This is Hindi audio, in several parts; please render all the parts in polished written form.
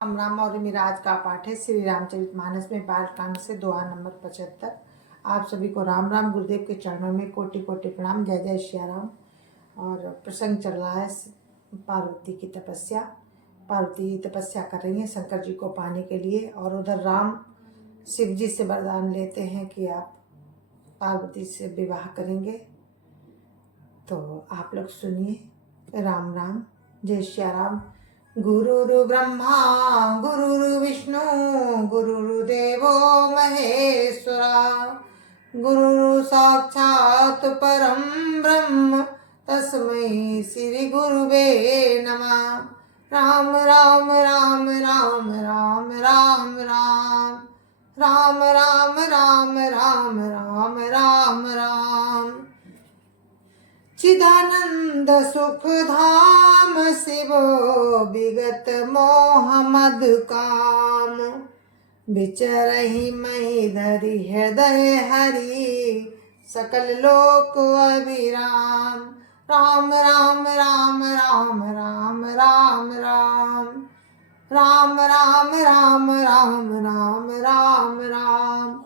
राम राम और मेरा आज का पाठ है श्री रामचरितमानस में बालकांड से दोहा नंबर 75। आप सभी को राम राम। गुरुदेव के चरणों में कोटि कोटि प्रणाम। जय जय सियाराम। और प्रसंग चल रहा है पार्वती की तपस्या। पार्वती तपस्या कर रही है शंकर जी को पाने के लिए, और उधर राम शिव जी से वरदान लेते हैं कि आप पार्वती से विवाह करेंगे। तो आप लोग सुनिए। राम राम। जय सियाराम। गुरुरु ब्रह्मा गुरुरु विष्णु गुरुर्देवो महेश्वरा, गुरुरु साक्षात् परम ब्रह्म तस्मै श्री गुरुवे नमः। राम राम राम राम राम राम राम राम राम राम राम राम राम राम। चिदानंद सुख धाम शिव विगत मोह मद काम, विचरहि मही धरि हृदय हरि सकल लोक अभिराम। राम राम राम राम राम राम राम राम राम राम राम राम राम राम।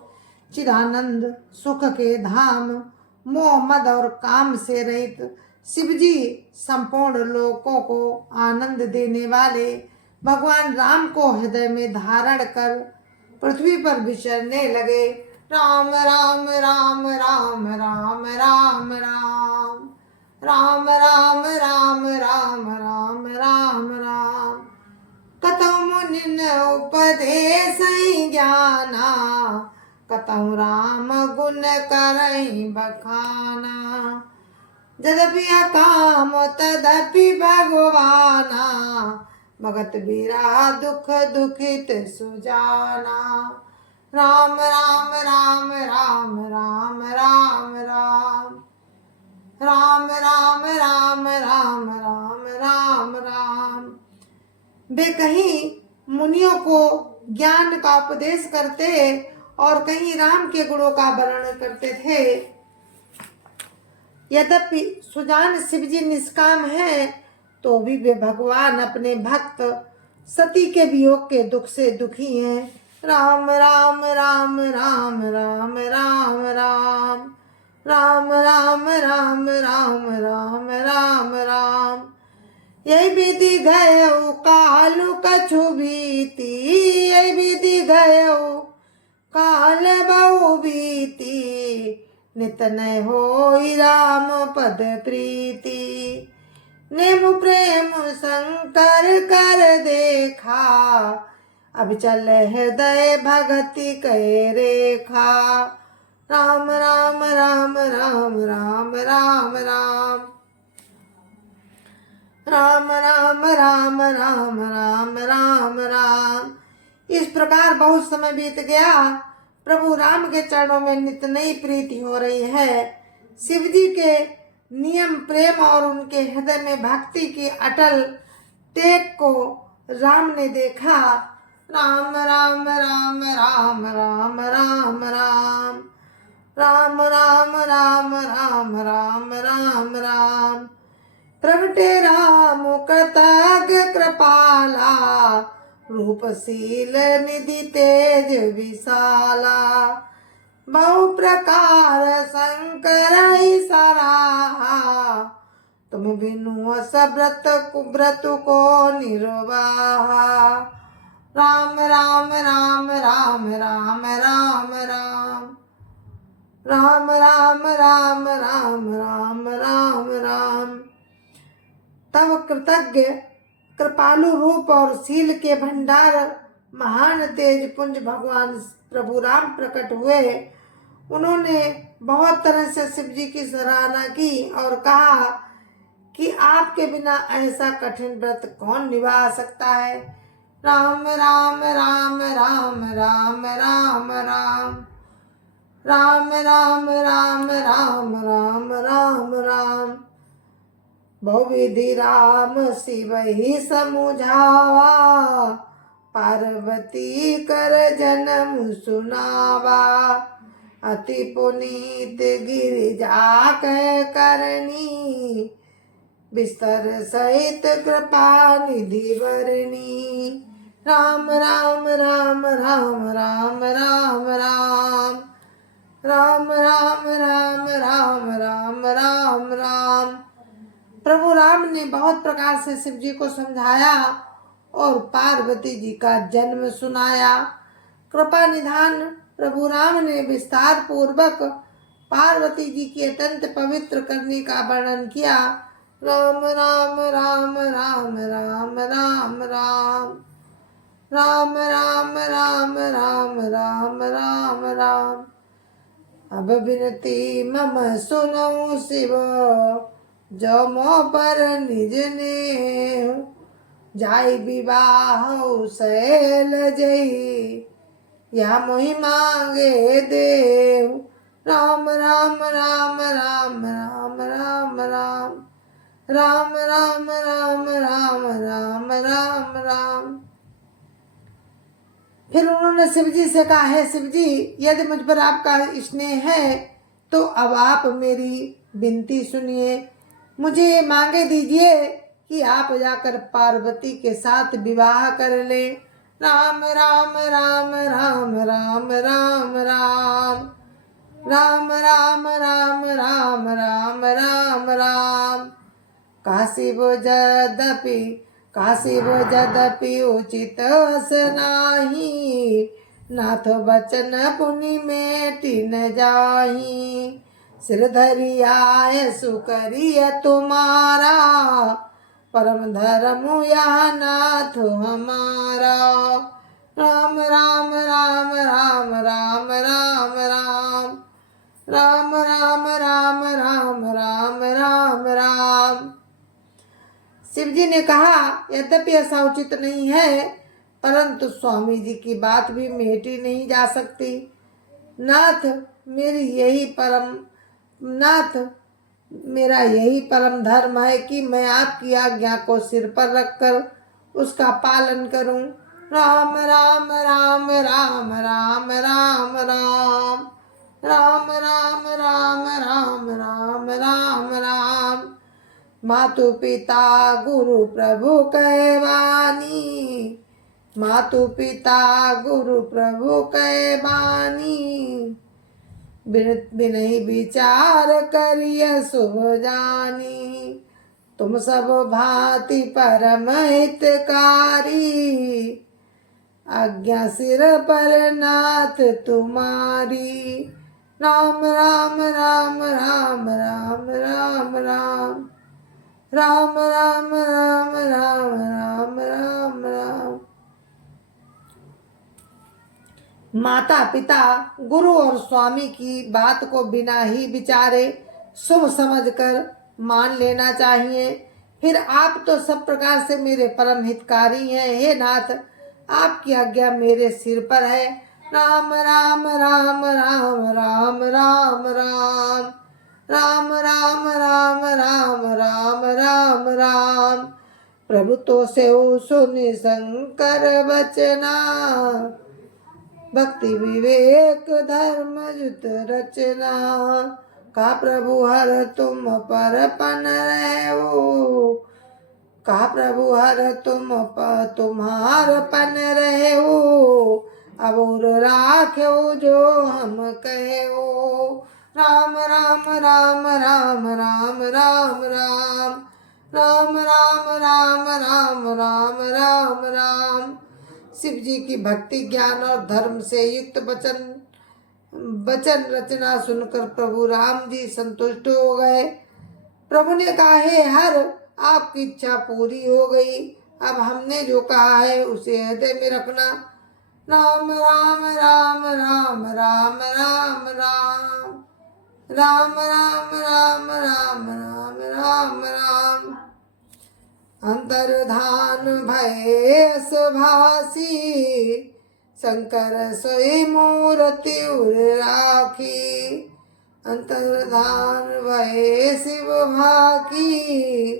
चिदानंद सुख के धाम, मोह मद और काम से रहित शिव जी संपूर्ण लोकों को आनंद देने वाले भगवान राम को हृदय में धारण कर पृथ्वी पर विचरने लगे। राम राम राम राम राम राम राम राम राम राम राम राम राम राम। कतहु मुनिन उपदेश ज्ञाना, कतहु राम गुण करहि बखाना। यद्यपि अकाम तदपि भगवाना, भगत बीरा दुख दुखित सुजाना। राम राम राम राम राम राम राम राम राम राम राम राम राम राम। वे कहीं मुनियों को ज्ञान का उपदेश करते और कहीं राम के गुणों का वर्णन करते थे। यद्यपि सुजान शिव जी निष्काम है, तो भी वे भगवान अपने भक्त सती के वियोग के दुख से दुखी हैं। राम राम राम राम राम राम राम राम राम राम राम राम राम राम। यही विधि गयऊ कालु कछु बीती, यही विधि गयऊ काल बहु बीती। नित नय होई राम पद प्रीति, नेम प्रेम शंकर कर देखा। अब चल हृदय भगति कै रेखा। राम राम राम राम राम राम राम राम राम राम राम राम राम राम। इस प्रकार बहुत समय बीत गया। प्रभु राम के चरणों में नित नई प्रीति हो रही है। शिव जी के नियम प्रेम और उनके हृदय में भक्ति की अटल टेक को राम ने देखा। राम राम राम राम राम राम राम राम राम राम राम राम राम राम। प्रगटे राम कृतज्ञ कृपाला, रूपशील निधि तेज विशाला। बहु प्रकार शंकर सराहा, तुम बिनु सब्रत कुव्रत को निर्वाहा। राम राम राम राम राम राम राम राम राम राम राम राम राम राम। तब कृतज्ञ कृपालु रूप और शील के भंडार महान तेज पुंज भगवान प्रभु राम प्रकट हुए। उन्होंने बहुत तरह से शिव जी की सराहना की और कहा कि आपके बिना ऐसा कठिन व्रत कौन निभा सकता है। राम राम राम राम राम राम राम राम राम राम राम राम राम राम। बहुविधि राम शिव ही समुझावा, पार्वती कर जन्म सुनावा। अति पुनीत गिरिजा कह करनी, बिस्तर सहित कृपा निधि वरनी। राम राम राम राम राम राम राम राम राम राम राम राम राम राम। प्रभु राम ने बहुत प्रकार से शिव जी को समझाया और पार्वती जी का जन्म सुनाया। कृपा निधान प्रभु राम ने विस्तार पूर्वक पार्वती जी की अत्यंत पवित्र करने का वर्णन किया। राम राम राम राम राम राम राम राम राम राम राम राम राम राम। अब विनती मम सुनो शिव, जो मोह पर निज ने जाय विवाह शैल जई, या मोहि मांगे देव। राम राम राम राम राम राम राम राम राम राम राम राम राम राम। फिर उन्होंने शिव जी से कहा, है शिव जी, यदि मुझ पर आपका स्नेह है तो अब आप मेरी विनती सुनिए। मुझे ये मांगे दीजिए कि आप जाकर पार्वती के साथ विवाह कर ले। राम राम राम राम राम राम राम राम राम राम राम राम राम राम। काशी वो जदपि उचित अस नाही, नाथ बचन पुनि मेटि न जाही। सिर धरि आय सुकरिय तुम्हारा, परम धर्म या नाथ हमारा। राम राम राम राम राम राम राम राम राम राम राम राम राम राम। शिव जी ने कहा, यद्यपि ऐसा उचित नहीं है, परंतु स्वामी जी की बात भी मेटी नहीं जा सकती। नाथ मेरा यही परम धर्म है कि मैं आपकी आज्ञा को सिर पर रखकर उसका पालन करूं। राम राम राम राम राम राम राम राम राम राम राम राम राम राम। मातु पिता गुरु प्रभु कैवानी, मातु पिता गुरु प्रभु कैवानी। बिनहि विचार करिय शुभ जानी, तुम सब भांति परम हितकारी। आज्ञा सिर पर नाथ तुम्हारी। राम राम राम राम राम राम राम राम राम राम राम राम राम राम। माता पिता गुरु और स्वामी की बात को बिना ही विचारे शुभ समझकर मान लेना चाहिए। फिर आप तो सब प्रकार से मेरे परम हितकारी हैं। हे नाथ, आपकी आज्ञा मेरे सिर पर है। राम राम राम राम राम राम राम राम राम राम राम राम राम राम। प्रभु तो से सुनि शंकर बचना, भक्ति विवेक धर्म युत रचना। का प्रभु हर तुम पर पन रहो, का प्रभु हर तुम्हार पन रहो। अबोर राख्यो जो हम कहो। राम राम राम राम राम राम राम राम राम राम राम राम राम राम। शिव जी की भक्ति ज्ञान और धर्म से युक्त वचन रचना सुनकर प्रभु राम जी संतुष्ट हो गए। प्रभु ने कहा, हे हर, आपकी इच्छा पूरी हो गई। अब हमने जो कहा है उसे हृदय में रखना। राम राम राम राम राम राम राम राम राम राम राम राम राम राम। अंतर्धान भय सुभासी, शंकर सोई मूर्ति उर राखी। अंतर्धान भय शिव भाकी,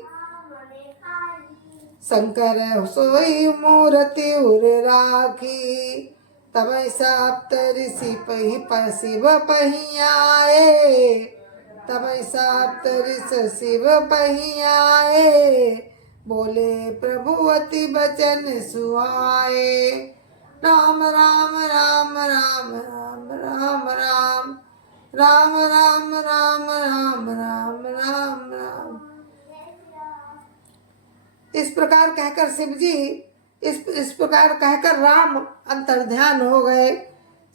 शंकर सोई मूर्ति उर राखी। तब साप्त ऋषि शिव पही आए, तब साप्त ऋषि शिव पही आए। बोले प्रभु अति बचन सुहाए। राम राम राम राम राम राम राम राम राम राम राम राम राम राम। इस प्रकार कहकर शिव जी इस प्रकार कहकर राम अंतर्ध्यान हो गए।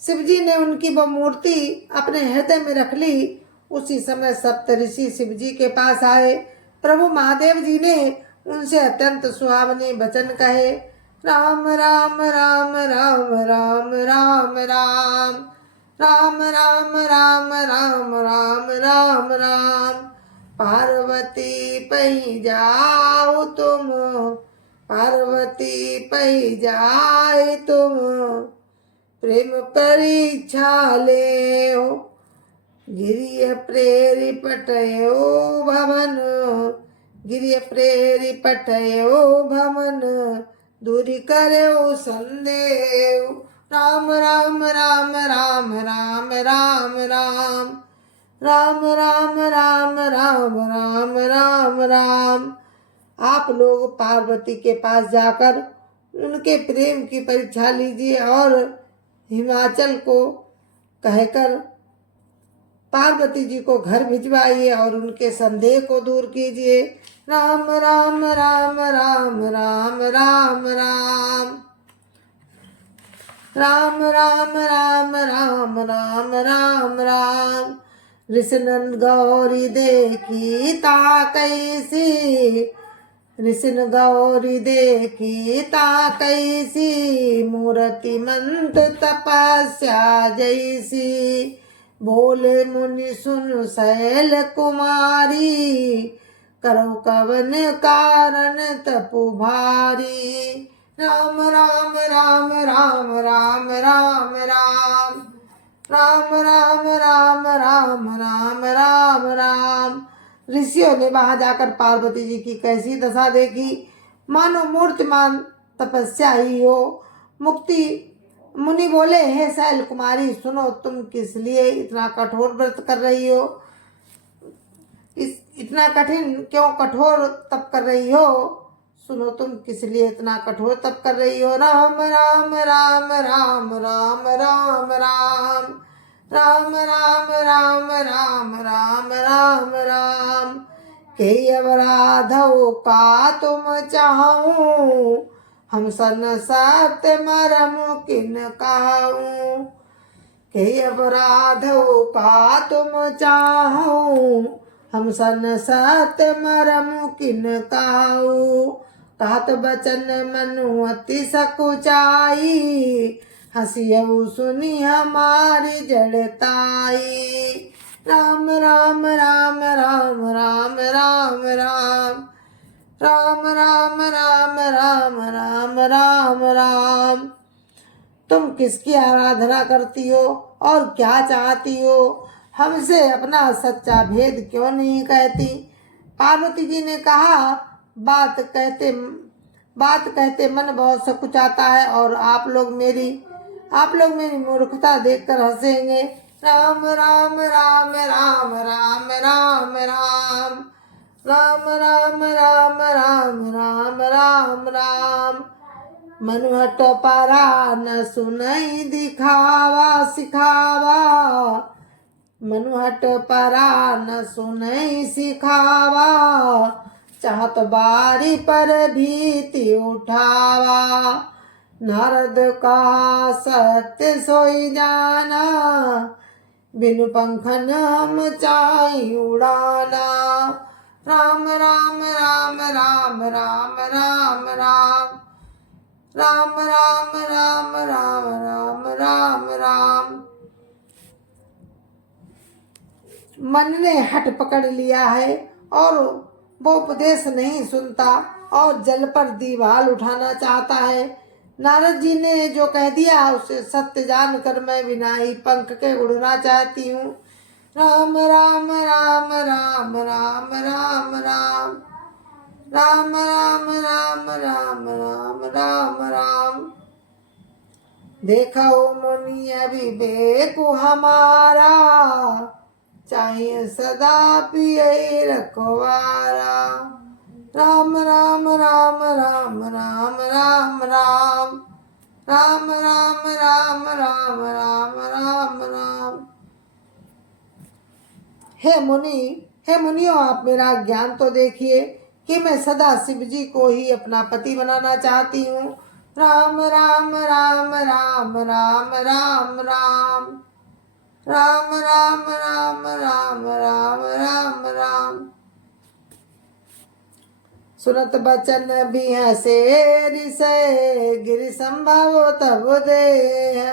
शिव जी ने उनकी वह मूर्ति अपने हृदय में रख ली। उसी समय सप्तऋषि शिव जी के पास आए। प्रभु महादेव जी ने उनसे अत्यंत सुहावने वचन कहे। राम राम राम राम राम राम राम राम राम राम राम राम राम राम। पार्वती पै जाओ तुम, पार्वती पै जाए तुम, प्रेम परीक्षा ले हो, गिरिय प्रेरी पटयो भवन, गिरिय प्रेरी पटयो भवन, दूरी करो संदेव। राम राम राम राम राम राम राम राम राम राम राम राम राम राम। आप लोग पार्वती के पास जाकर उनके प्रेम की परीक्षा लीजिए और हिमाचल को कहकर पार्वती जी को घर भिजवाइए और उनके संदेह को दूर कीजिए। राम राम राम राम राम राम राम राम राम राम राम राम राम राम। ऋषिनन गौरी देखी ता कैसी, ऋषिन गौरी देखी ता कैसी, मूर्ति मंत तपस्या जैसी, बोले मुनि सुन शैल कुमारी, करो कवन कारण तपु भारी। राम राम राम राम राम राम राम राम राम राम राम राम राम राम। ऋषियों ने वहां जाकर पार्वती जी की कैसी दशा देखी, मानो मूर्तिमान तपस्या ही हो। मुक्ति मुनि बोले, हे शैल कुमारी सुनो, तुम किस लिए इतना कठोर व्रत कर रही हो, इतना कठिन क्यों कठोर तप कर रही हो। सुनो, तुम किस लिए इतना कठोर तप कर रही हो। राम राम राम राम राम राम राम राम राम राम राम राम राम राम। के अवराधो का तुम चाहूं, हम सन सत्य मरम किन काऊं। के अपराधो का तुम चाहूं, हम सन सत्य मरम किन काऊ। कहत बचन मनु अति सकुचाई, हंसियऊ सुनी हमारी जड़ताई। राम राम राम राम राम राम राम राम राम राम राम राम राम राम। तुम किसकी आराधना करती हो और क्या चाहती हो, हमसे अपना सच्चा भेद क्यों नहीं कहती। पार्वती जी ने कहा, बात कहते मन बहुत सकुचाता है और आप लोग मेरी मूर्खता देखकर हंसेंगे। राम राम राम राम राम राम राम राम राम राम राम राम राम राम। मनुहट पारा न सुनई दिखावा सिखावा, मनुहट पारा न सुनई सिखावा, चाहत बारी पर भीति उठावा। नारद का सत्य सोई जाना, बिनु पंखन हम चाहि उड़ाना। राम राम राम राम राम राम राम राम राम राम राम राम राम राम। मन ने हट पकड़ लिया है और वो उपदेश नहीं सुनता और जल पर दीवाल उठाना चाहता है। नारद जी ने जो कह दिया उसे सत्य जानकर मैं बिना ही पंख के उड़ना चाहती हूँ। राम राम राम राम राम राम राम राम राम राम राम राम राम राम। देखो मुनि अविवेक हमारा, चाहिए सदा पिए रखवारा। राम राम राम राम राम राम राम राम राम राम राम राम राम राम। हे मुनियों, आप मेरा ज्ञान तो देखिए कि मैं सदा शिव जी को ही अपना पति बनाना चाहती हूँ। राम राम राम राम राम राम राम राम राम राम राम राम राम राम। सुनत बचन भी हसे ऋषय गिरि संभव तब दे।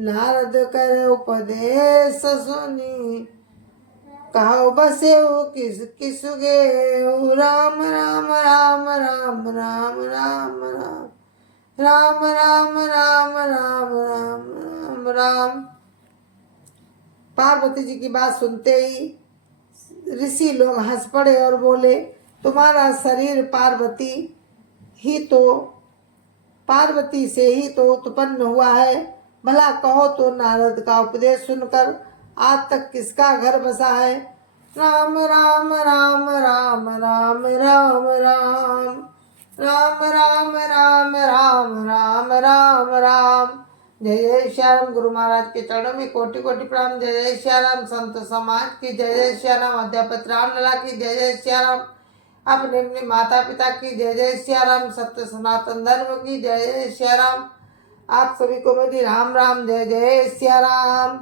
नारद कर उपदेश सुनी कहो बसे किस किसुगे। राम राम राम राम राम राम राम राम राम राम राम राम राम। पार्वती जी की बात सुनते ही ऋषि लोग हंस पड़े और बोले, तुम्हारा शरीर पार्वती से ही तो उत्पन्न हुआ है। भला कहो तो नारद का उपदेश सुनकर आज तक किसका घर बसा है। राम राम राम राम राम राम राम राम राम राम राम राम राम राम। जय जय श्याम। गुरु महाराज के चरणों में कोटि कोटि प्रणाम। जय जय श्याम। संत समाज की जय जय श्याम। अध्यापक रामलला की जय जय श्याम। अपने अपने माता पिता की जय जय श्याम। सत्य सनातन धर्म की जय जय श्याम। आप सभी को मेरी राम राम जय जय श्याम।